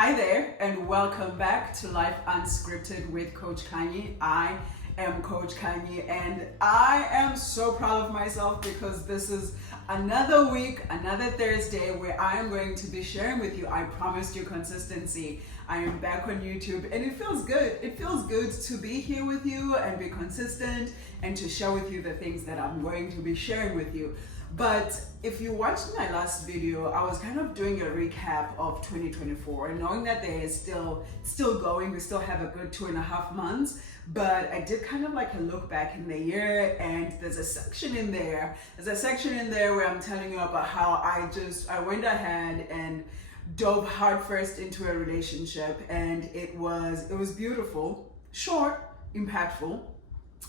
Hi there, and welcome back to Life Unscripted with Coach Kanye. I am Coach Kanye, and I am so proud of myself because this is another week, another Thursday where I am going to be sharing with you. I promised you consistency. I am back on YouTube, and it feels good. It feels good to be here with you and be consistent and to share with you the things that I'm going to be sharing with you. But if you watched my last video, I was kind of doing a recap of 2024 and knowing that there is still going, we still have a good 2.5 months, but I did kind of like a look back in the year, and there's a section in there where I'm telling you about how I went ahead and dove hard first into a relationship, and it was beautiful, short, impactful,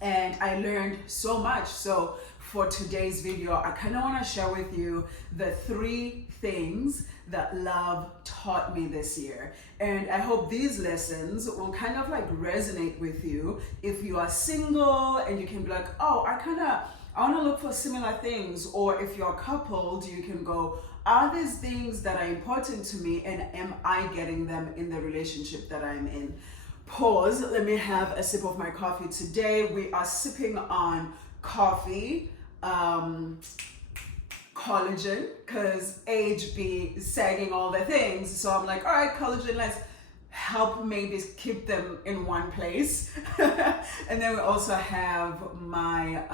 and I learned so much. So for today's video, I kind of want to share with you the 3 things that love taught me this year. And I hope these lessons will kind of like resonate with you if you are single and you can be like, oh, I want to look for similar things. Or if you're coupled, you can go, are these things that are important to me, and am I getting them in the relationship that I'm in? Pause, let me have a sip of my coffee. Today we are sipping on coffee, collagen, because age be sagging all the things. So I'm like, all right, collagen, let's help maybe keep them in one place. And then we also have my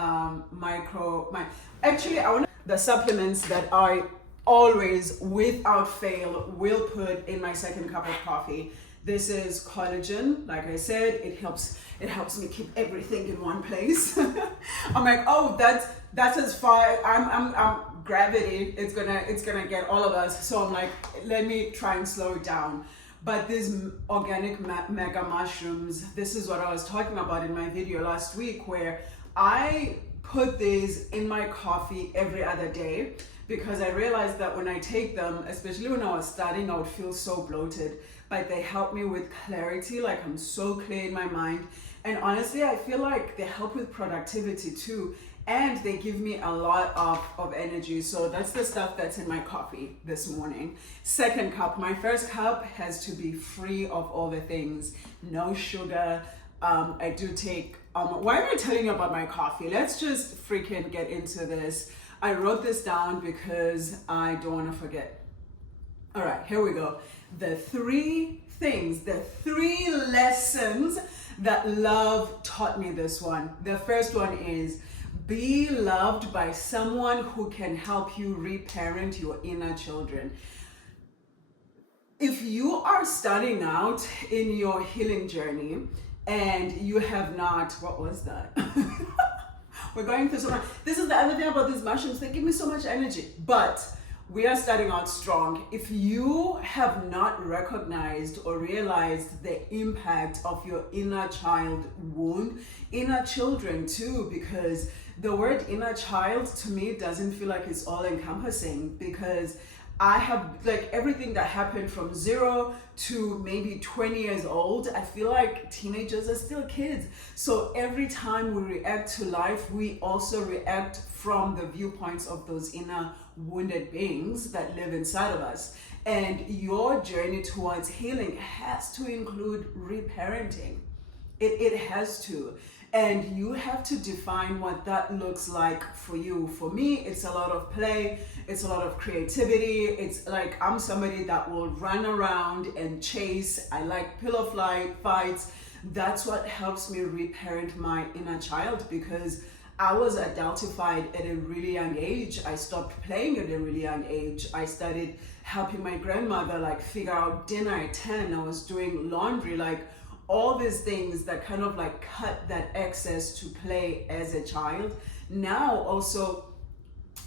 the supplements that I always, without fail, will put in my second cup of coffee. This is collagen. Like I said, it helps me keep everything in one place. I'm like, oh, that's as far. I'm gravity. It's gonna get all of us. So I'm like, let me try and slow it down. But these organic mega mushrooms, this is what I was talking about in my video last week, where I put these in my coffee every other day, because I realized that when I take them, especially when I was starting, I would feel so bloated. But they help me with clarity, like I'm so clear in my mind. And honestly, I feel like they help with productivity too. And they give me a lot of energy. So that's the stuff that's in my coffee this morning. Second cup, my first cup has to be free of all the things. No sugar. I do take, why am I telling you about my coffee? Let's just freaking get into this. I wrote this down because I don't want to forget. All right, here we go. The 3 things, the 3 lessons that love taught me this one. The first one is be loved by someone who can help you reparent your inner children. If you are starting out in your healing journey and you have not, what was that? We're going through so much. This is the other thing about these mushrooms. They give me so much energy, but we are starting out strong. If you have not recognized or realized the impact of your inner child wound, inner children too, because the word inner child to me doesn't feel like it's all encompassing, because I have like everything that happened from 0 to maybe 20 years old. I feel like teenagers are still kids. So every time we react to life, we also react from the viewpoints of those inner wounded beings that live inside of us. And your journey towards healing has to include reparenting. It has to. And you have to define what that looks like for you. For me, it's a lot of play. It's a lot of creativity. It's like I'm somebody that will run around and chase. I like pillow fights. That's what helps me reparent my inner child, because I was adultified at a really young age. I stopped playing at a really young age. I started helping my grandmother like figure out dinner at 10. I was doing laundry, like all these things that kind of like cut that access to play as a child. Now also,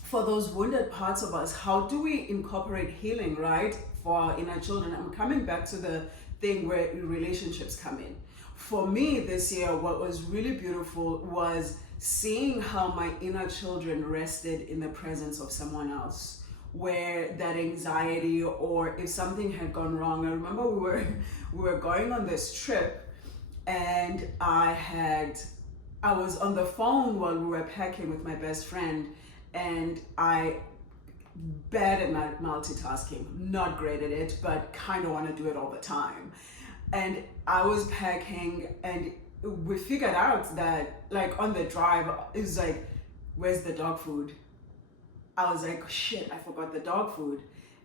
for those wounded parts of us, how do we incorporate healing, right, for our inner children? I'm coming back to the thing where relationships come in. For me this year, what was really beautiful was seeing how my inner children rested in the presence of someone else, where that anxiety, or if something had gone wrong. I remember we were going on this trip, and I was on the phone while we were packing with my best friend, and I bad at multitasking, not great at it, but kind of want to do it all the time. And I was packing, and we figured out that, like, on the drive, it was like, where's the dog food? I was like, shit, I forgot the dog food.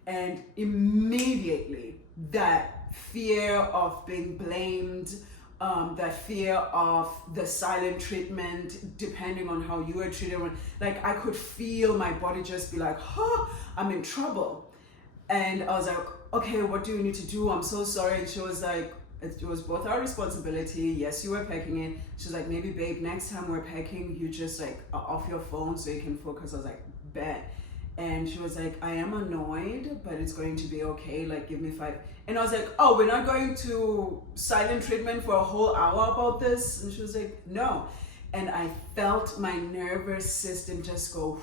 And immediately that fear of being blamed, that fear of the silent treatment, depending on how you were treated, like I could feel my body just be like, oh, I'm in trouble. And I was like, okay, what do you need to do? I'm so sorry. And she was like, it was both our responsibility. Yes, you were packing it. She's like, maybe babe, next time we're packing, you just like are off your phone so you can focus. I was like, bet. And she was like, I am annoyed, but it's going to be okay. Like, give me 5. And I was like, oh, we're not going to silent treatment for a whole hour about this? And she was like, no. And I felt my nervous system just go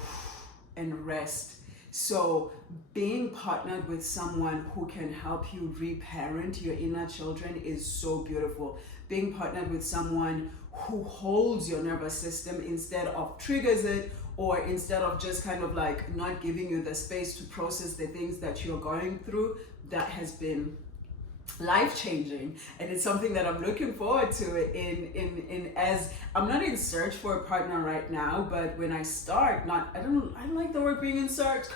and rest. So being partnered with someone who can help you reparent your inner children is so beautiful. Being partnered with someone who holds your nervous system instead of triggers it, or instead of just kind of like not giving you the space to process the things that you're going through, that has been life-changing. And it's something that I'm looking forward to in as I'm not in search for a partner right now, but when I start, I don't like the word being in search.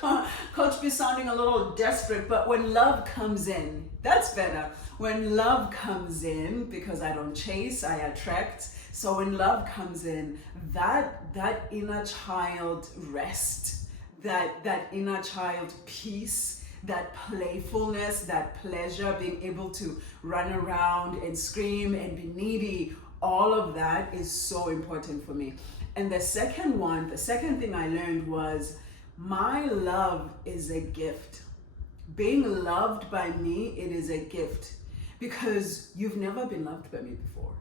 Coach be sounding a little desperate, but when love comes in, that's better. When love comes in, because I don't chase, I attract. So when love comes in, that inner child rest, that inner child peace, that playfulness, that pleasure, being able to run around and scream and be needy, all of that is so important for me. And the second thing I learned was my love is a gift. Being loved by me, it is a gift, because you've never been loved by me before.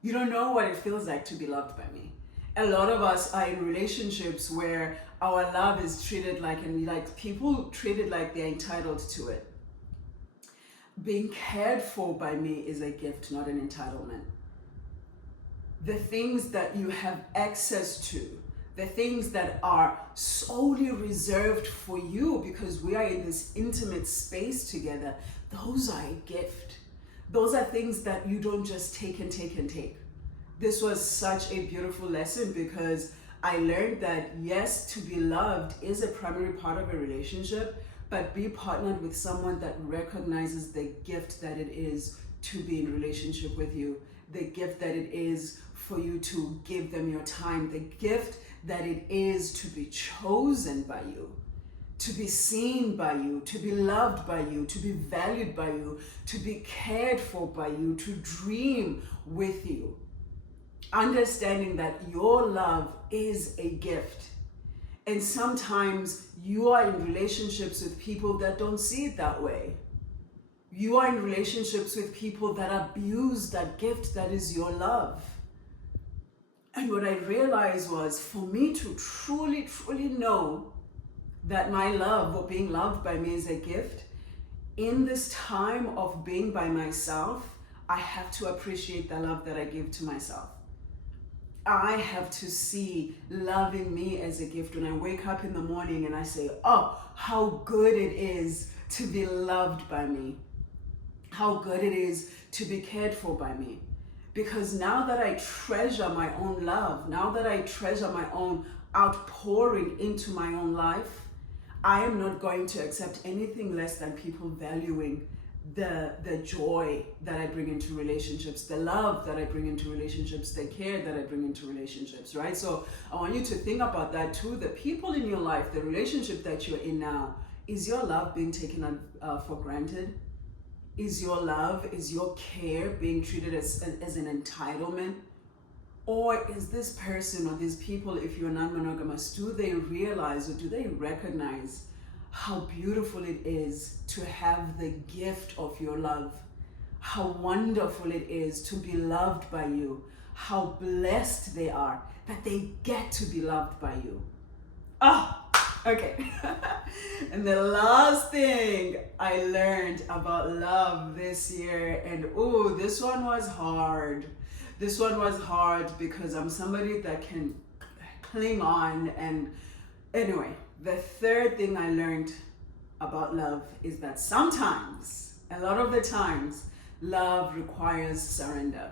You don't know what it feels like to be loved by me. A lot of us are in relationships where our love is treated like people treat it like they're entitled to it. Being cared for by me is a gift, not an entitlement. The things that you have access to, the things that are solely reserved for you because we are in this intimate space together, those are a gift. Those are things that you don't just take and take and take. This was such a beautiful lesson, because I learned that yes, to be loved is a primary part of a relationship, but be partnered with someone that recognizes the gift that it is to be in relationship with you, the gift that it is for you to give them your time, the gift that it is to be chosen by you, to be seen by you, to be loved by you, to be valued by you, to be cared for by you, to dream with you. Understanding that your love is a gift. And sometimes you are in relationships with people that don't see it that way. You are in relationships with people that abuse that gift that is your love. And what I realized was, for me to truly, truly know that my love, or being loved by me, is a gift, in this time of being by myself, I have to appreciate the love that I give to myself. I have to see loving me as a gift. When I wake up in the morning and I say, oh, how good it is to be loved by me. How good it is to be cared for by me. Because now that I treasure my own love, now that I treasure my own outpouring into my own life, I am not going to accept anything less than people valuing the joy that I bring into relationships, the love that I bring into relationships, the care that I bring into relationships, right? So I want you to think about that too. The people in your life, the relationship that you're in now, is your love being taken for granted? Is your love, is your care being treated as an entitlement? Or is this person or these people, if you're non-monogamous, do they realize or do they recognize how beautiful it is to have the gift of your love? How wonderful it is to be loved by you. How blessed they are that they get to be loved by you. Okay. And the last thing I learned about love this year, and this one was hard. This one was hard because I'm somebody that can cling on, and anyway, The third thing I learned about love is that sometimes, a lot of the times, love requires surrender.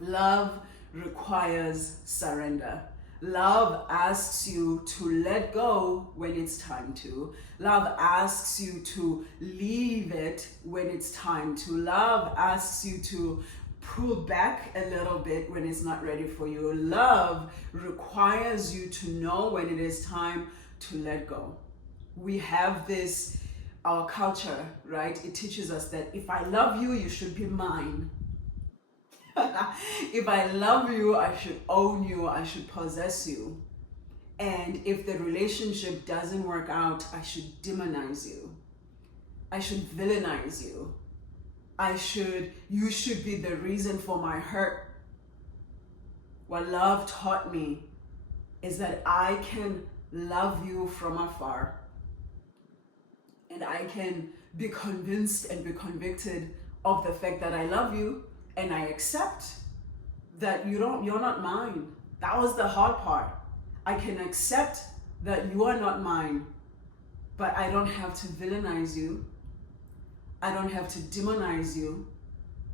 Love requires surrender. Love asks you to let go when it's time to. Love asks you to leave it when it's time to. Love asks you to pull back a little bit when it's not ready for you. Love requires you to know when it is time to let go. We have this, our culture, right? It teaches us that if I love you, you should be mine. If I love you, I should own you, I should possess you. And if the relationship doesn't work out, I should demonize you. I should villainize you. You should be the reason for my hurt. What love taught me is that I can love you from afar. And I can be convinced and be convicted of the fact that I love you, and I accept that you're not mine. That was the hard part. I can accept that you are not mine, but I don't have to villainize you. I don't have to demonize you.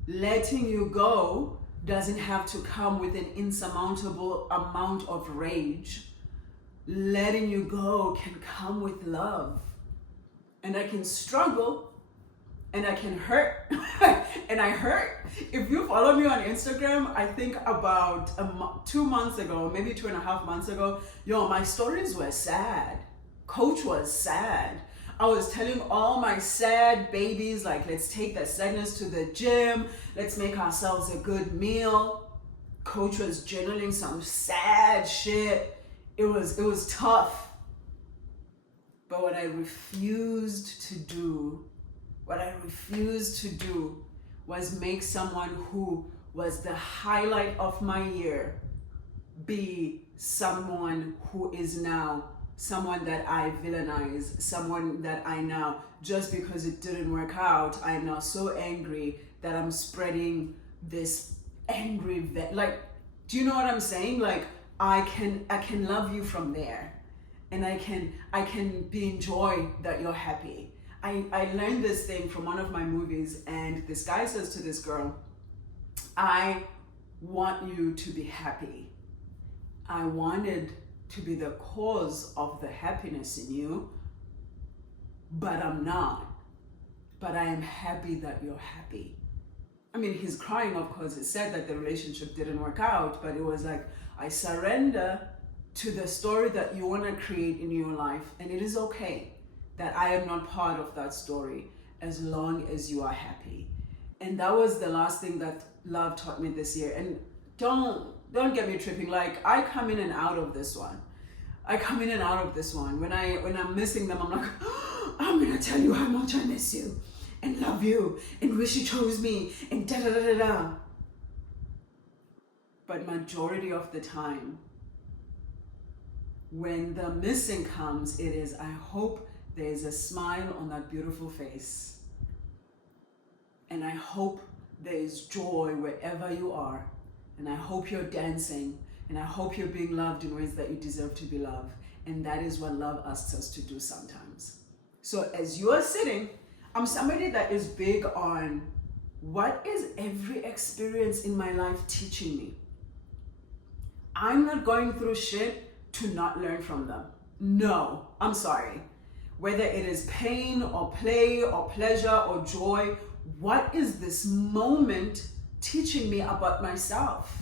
Letting you go doesn't have to come with an insurmountable amount of rage. Letting you go can come with love. And I can struggle, and I can hurt, and I hurt. If you follow me on Instagram, I think about 2 months ago, maybe 2.5 months ago, my stories were sad. Coach was sad. I was telling all my sad babies, like, let's take the sadness to the gym, let's make ourselves a good meal. Coach was journaling some sad shit. It was tough. But what I refused to do was make someone who was the highlight of my year be someone who is now someone that I villainize, someone that I now, just because it didn't work out, I am now so angry that I'm spreading this angry, do you know what I'm saying? Like, I can love you from there. And I can be in joy that you're happy. I learned this thing from one of my movies, and this guy says to this girl, I want you to be happy. I wanted to be the cause of the happiness in you, but I'm not. But I am happy that you're happy. I mean, he's crying, of course. He said that the relationship didn't work out, but it was like, I surrender to the story that you want to create in your life, and it is okay that I am not part of that story as long as you are happy. And that was the last thing that love taught me this year. And don't get me tripping. Like, I come in and out of this one. When I'm missing them, I'm like, oh, I'm gonna tell you how much I miss you and love you and wish you chose me and da da da da da. But majority of the time, when the missing comes, it is, I hope there's a smile on that beautiful face. And I hope there is joy wherever you are. And I hope you're dancing. And I hope you're being loved in ways that you deserve to be loved. And that is what love asks us to do sometimes. So as you are sitting, I'm somebody that is big on, what is every experience in my life teaching me? I'm not going through shit to not learn from them. No, I'm sorry. Whether it is pain or play or pleasure or joy, what is this moment teaching me about myself?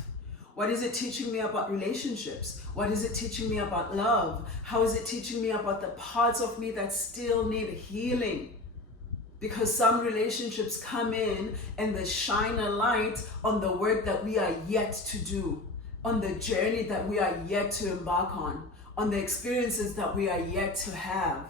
What is it teaching me about relationships? What is it teaching me about love? How is it teaching me about the parts of me that still need healing? Because some relationships come in and they shine a light on the work that we are yet to do, on the journey that we are yet to embark on the experiences that we are yet to have.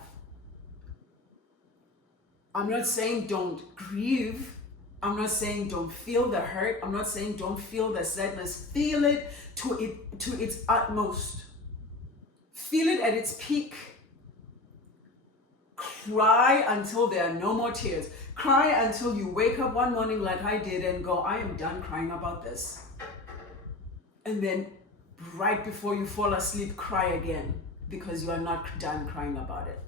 I'm not saying don't grieve. I'm not saying don't feel the hurt. I'm not saying don't feel the sadness. Feel it to its utmost. Feel it at its peak. Cry until there are no more tears. Cry until you wake up one morning like I did and go, I am done crying about this. And then right before you fall asleep, cry again. because you are not done crying about it.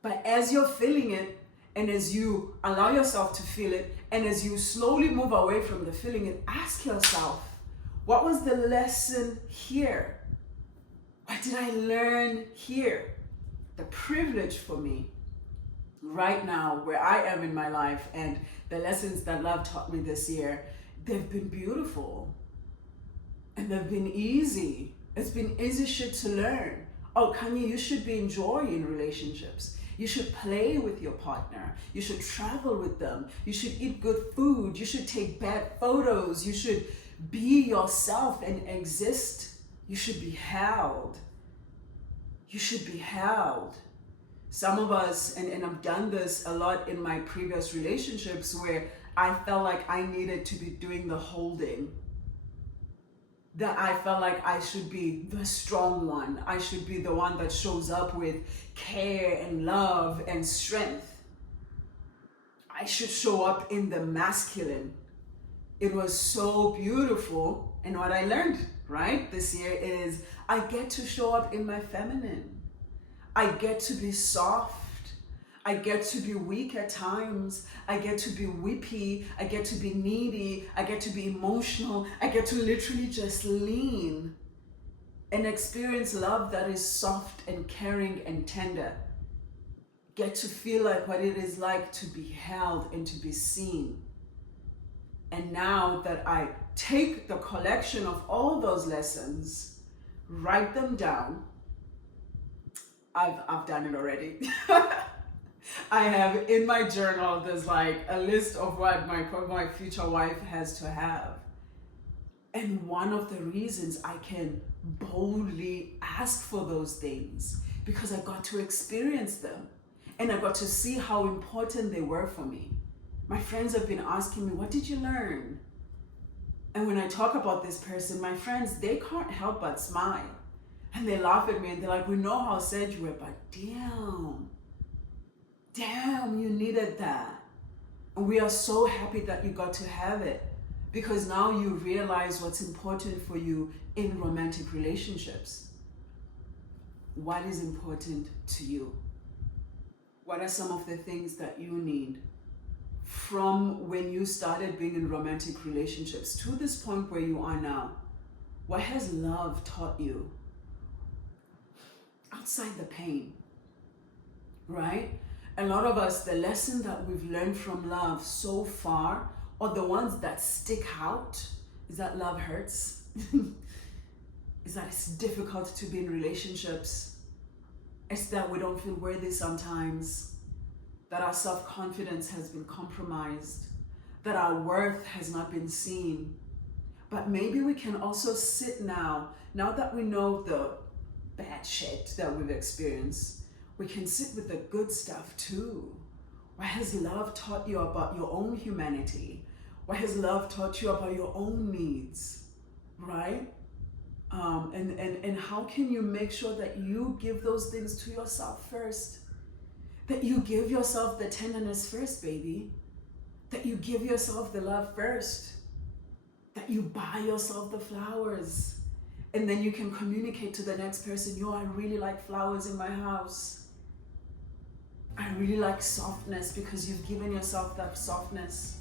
But as you're feeling it, and as you allow yourself to feel it, and as you slowly move away from the feeling it, ask yourself, what was the lesson here? What did I learn here? The privilege for me right now, where I am in my life, and the lessons that love taught me this year, they've been beautiful. And they've been easy. It's been easy shit to learn. Oh, Kanye, you should be enjoying relationships. You should play with your partner. You should travel with them. You should eat good food. You should take bad photos. You should be yourself and exist. You should be held. You should be held. Some of us, and I've done this a lot in my previous relationships, where I felt like I needed to be doing the holding. That I felt like I should be the strong one. I should be the one that shows up with care and love and strength. I should show up in the masculine. It was so beautiful. And what I learned, right, this year is I get to show up in my feminine. I get to be soft. I get to be weak at times. I get to be weepy. I get to be needy. I get to be emotional. I get to literally just lean and experience love that is soft and caring and tender. Get to feel like what it is like to be held and to be seen. And now that I take the collection of all those lessons, write them down. I've done it already. I have in my journal, there's like a list of what my future wife has to have. And one of the reasons I can boldly ask for those things, because I got to experience them and I got to see how important they were for me. My friends have been asking me, what did you learn? And when I talk about this person, my friends, they can't help but smile. And they laugh at me and they're like, we know how sad you were, but damn, you needed that. And we are so happy that you got to have it, because now you realize what's important for you in romantic relationships. What is important to you? What are some of the things that you need from when you started being in romantic relationships to this point where you are now? What has love taught you outside the pain, right? A lot of us, the lesson that we've learned from love so far, or the ones that stick out, is that love hurts. Is that it's difficult to be in relationships. It's that we don't feel worthy sometimes. That our self-confidence has been compromised. That our worth has not been seen. But maybe we can also sit now that we know the bad shit that we've experienced, we can sit with the good stuff too. What has love taught you about your own humanity? What has love taught you about your own needs, right? And how can you make sure that you give those things to yourself first? That you give yourself the tenderness first, baby. That you give yourself the love first. That you buy yourself the flowers. And then you can communicate to the next person, yo, I really like flowers in my house. I really like softness, because you've given yourself that softness.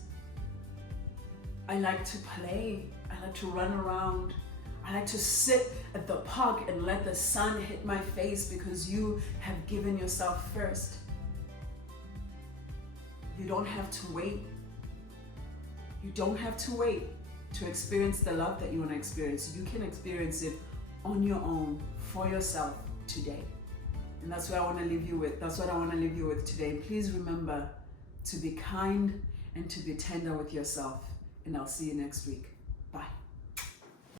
I like to play. I like to run around. I like to sit at the park and let the sun hit my face, because you have given yourself first. You don't have to wait. You don't have to wait to experience the love that you want to experience. You can experience it on your own, for yourself, today. And that's what I want to leave you with. That's what I want to leave you with today. Please remember to be kind and to be tender with yourself. And I'll see you next week.